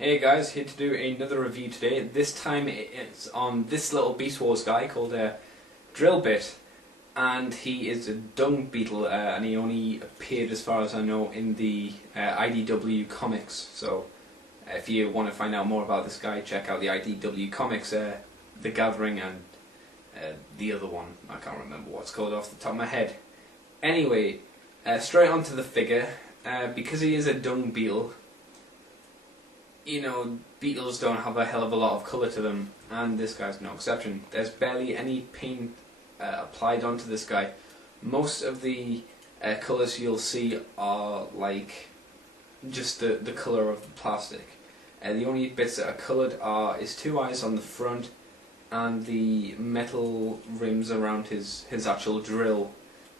Hey guys, here to do another review today. This time it's on this little Beast Wars guy called Drillbit, and he is a dung beetle, and he only appeared, as far as I know, in the IDW comics. So if you want to find out more about this guy, check out the IDW comics, The Gathering and the other one. I can't remember what it's called off the top of my head. Anyway, straight onto the figure. Because he is a dung beetle, you know, beetles don't have a hell of a lot of colour to them, and this guy's no exception. There's barely any paint applied onto this guy. Most of the colours you'll see are like just the colour of the plastic. The only bits that are coloured is two eyes on the front and the metal rims around his actual drill,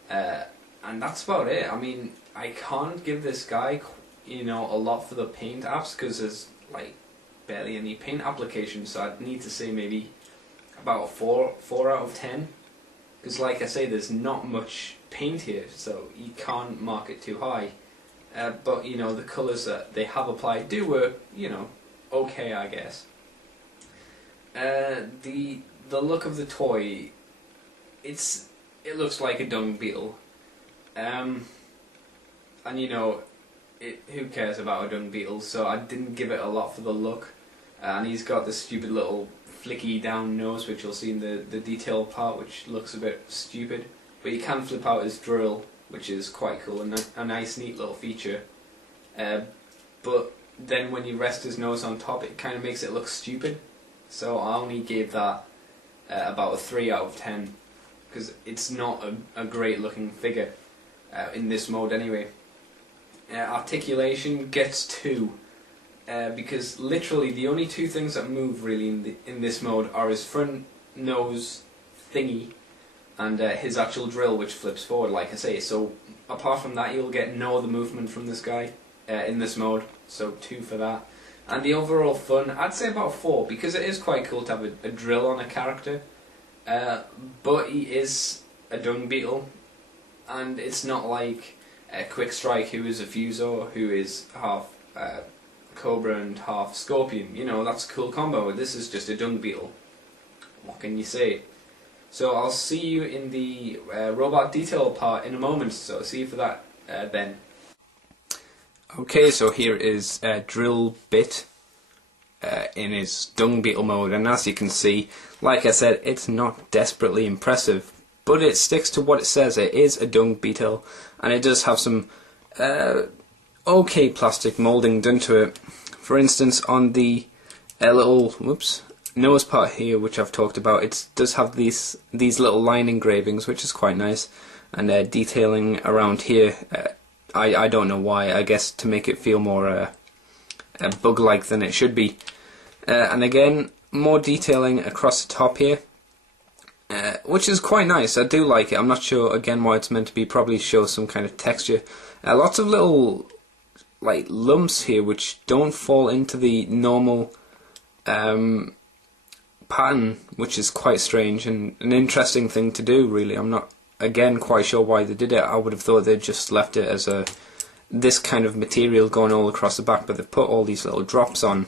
and that's about it. I mean, I can't give this guy, you know, a lot for the paint apps because there's like barely any paint application, so I'd need to say maybe about a 4 out of 10, because like I say, there's not much paint here, so you can't mark it too high. But you know, the colours that they have applied do work, you know, okay, I guess. The look of the toy, it looks like a dung beetle, and you know, who cares about a dung beetle, so I didn't give it a lot for the look. And he's got this stupid little flicky down nose, which you'll see in the detail part, which looks a bit stupid, but you can flip out his drill, which is quite cool and a nice neat little feature. But then when you rest his nose on top, it kind of makes it look stupid, so I only gave that about a 3 out of 10, because it's not a great looking figure in this mode anyway. Articulation gets 2, because literally the only two things that move really in this mode are his front nose thingy and his actual drill, which flips forward, like I say. So apart from that, you'll get no other movement from this guy in this mode, so 2 for that. And the overall fun, I'd say about 4, because it is quite cool to have a drill on a character, but he is a dung beetle, and it's not like Quick Strike, who is a Fusor, who is half Cobra and half Scorpion. You know, that's a cool combo. This is just a dung beetle. What can you say? So I'll see you in the robot detail part in a moment, so see you for that then. Okay, so here is Drillbit in his dung beetle mode, and as you can see, like I said, it's not desperately impressive, but it sticks to what it says. It is a dung beetle, and it does have some okay plastic moulding done to it. For instance, on the little nose part here, which I've talked about, it does have these little line engravings, which is quite nice, and detailing around here. I don't know why. I guess to make it feel more bug-like than it should be. And again, more detailing across the top here, which is quite nice. I do like it. I'm not sure again why it's meant to be. Probably show some kind of texture. Lots of little like lumps here which don't fall into the normal pattern, which is quite strange and an interesting thing to do, really. I'm not again quite sure why they did it. I would have thought they'd just left it as this kind of material going all across the back, but they've put all these little drops on.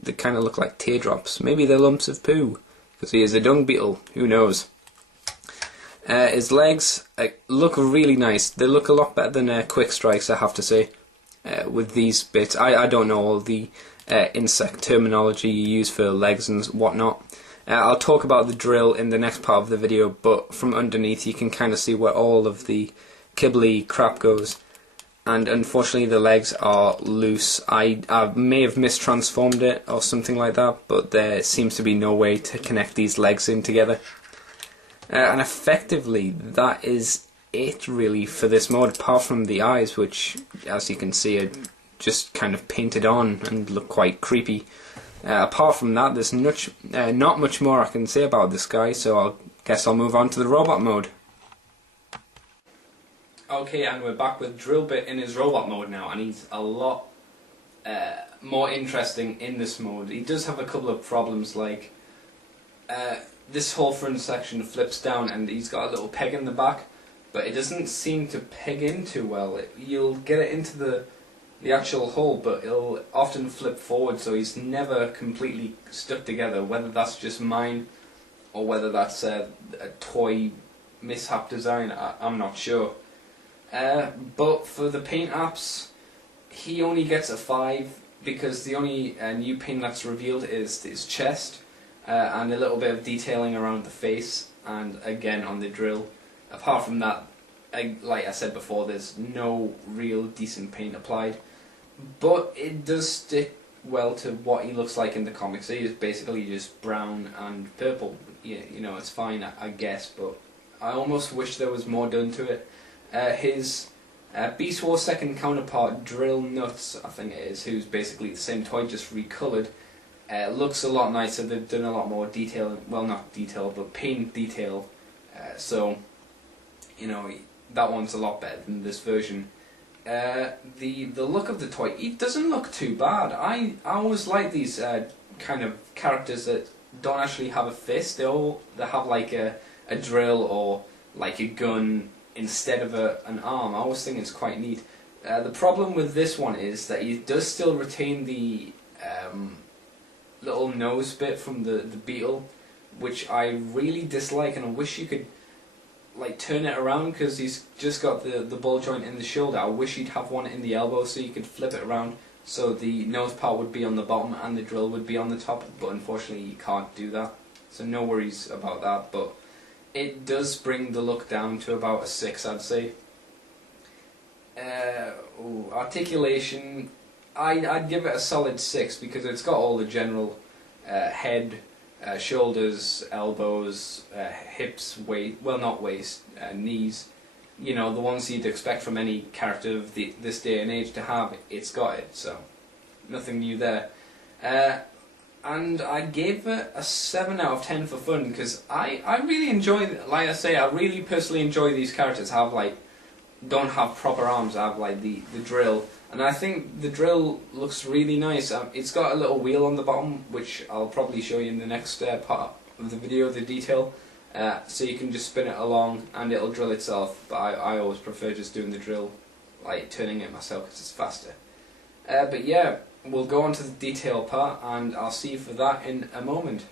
They kind of look like teardrops. Maybe they're lumps of poo, because he is a dung beetle, who knows. His legs look really nice. They look a lot better than Quick Strikes, I have to say, with these bits. I don't know all the insect terminology you use for legs and whatnot. I'll talk about the drill in the next part of the video, but from underneath you can kind of see where all of the kibbly crap goes. And unfortunately the legs are loose. I may have mistransformed it or something like that, but there seems to be no way to connect these legs in together. And effectively that is it really for this mode, apart from the eyes, which as you can see are just kind of painted on and look quite creepy. Apart from that, there's not much more I can say about this guy, so I guess I'll move on to the robot mode. Okay, and we're back with Drillbit in his robot mode now, and he's a lot more interesting in this mode. He does have a couple of problems, like this whole front section flips down and he's got a little peg in the back, but it doesn't seem to peg in too well. You'll get it into the actual hull, but it'll often flip forward, so he's never completely stuck together. Whether that's just mine or whether that's a toy mishap design, I'm not sure. But for the paint apps, he only gets a 5 because the only new paint that's revealed is his chest and a little bit of detailing around the face and again on the drill. Apart from that, like I said before, there's no real decent paint applied. But it does stick well to what he looks like in the comics. He is basically just brown and purple. You know, it's fine, I guess, but I almost wish there was more done to it. His Beast War second counterpart, Drill Nuts, I think it is, who's basically the same toy, just recoloured, looks a lot nicer. They've done a lot more detail, well, not detail, but paint detail. So, you know, that one's a lot better than this version. The look of the toy, it doesn't look too bad. I always like these kind of characters that don't actually have a fist. They have like a drill or like a gun instead of an arm. I always think it's quite neat. The problem with this one is that he does still retain the little nose bit from the beetle, which I really dislike, and I wish you could like turn it around, because he's just got the ball joint in the shoulder. I wish he'd have one in the elbow so you could flip it around so the nose part would be on the bottom and the drill would be on the top, but unfortunately you can't do that, so no worries about that. But it does bring the look down to about a 6, I'd say. Articulation, I'd give it a solid 6 because it's got all the general head, shoulders, elbows, hips, waist, well not waist, knees, you know, the ones you'd expect from any character of this day and age to have. It's got it, so nothing new there. And I gave it a 7 out of 10 for fun, because I really enjoy, like I say, I really personally enjoy these characters. Don't have proper arms, I have like the drill. And I think the drill looks really nice. It's got a little wheel on the bottom, which I'll probably show you in the next part of the video, the detail. So you can just spin it along and it'll drill itself. But I always prefer just doing the drill, like turning it myself, because it's faster. But yeah, we'll go on to the detail part and I'll see you for that in a moment.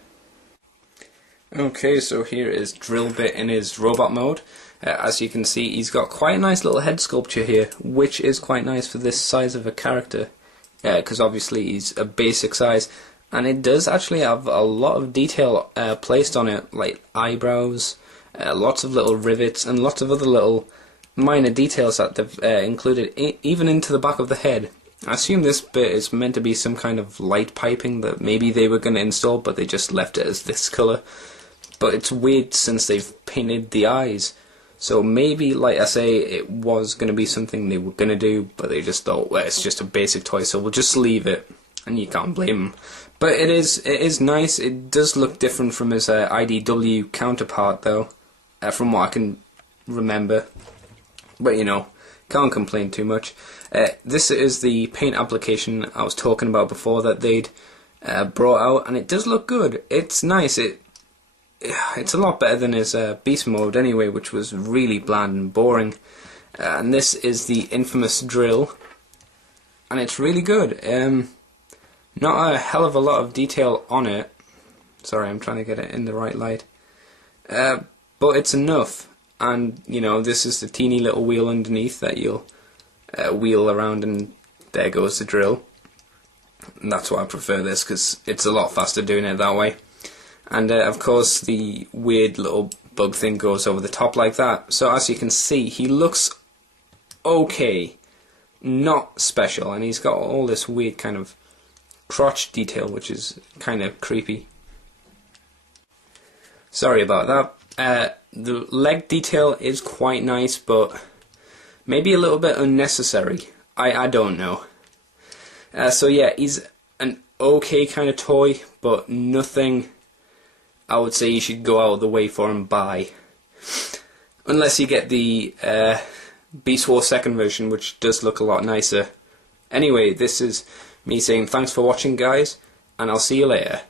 Okay, so here is Drillbit in his robot mode. As you can see, he's got quite a nice little head sculpture here, which is quite nice for this size of a character, because obviously he's a basic size, and it does actually have a lot of detail placed on it, like eyebrows, lots of little rivets, and lots of other little minor details that they've included even into the back of the head. I assume this bit is meant to be some kind of light piping that maybe they were going to install, but they just left it as this colour. But it's weird since they've painted the eyes. So maybe, like I say, it was going to be something they were going to do, but they just thought, well, it's just a basic toy, so we'll just leave it, and you can't blame them. But it is nice. It does look different from his IDW counterpart, though, from what I can remember. But, you know, can't complain too much. This is the paint application I was talking about before that they'd brought out, and it does look good. It's nice. It's a lot better than his beast mode anyway, which was really bland and boring. And this is the infamous drill, and it's really good. Not a hell of a lot of detail on it. Sorry, I'm trying to get it in the right light. But it's enough. And, you know, this is the teeny little wheel underneath that you'll wheel around, and there goes the drill. And that's why I prefer this, because it's a lot faster doing it that way. And of course the weird little bug thing goes over the top like that. So as you can see, he looks okay, not special, and he's got all this weird kind of crotch detail, which is kind of creepy. Sorry about that. The leg detail is quite nice, but maybe a little bit unnecessary. I don't know. So yeah, he's an okay kind of toy, but nothing I would say you should go out of the way for and buy. Unless you get the Beast War second version, which does look a lot nicer. Anyway, this is me saying thanks for watching, guys, and I'll see you later.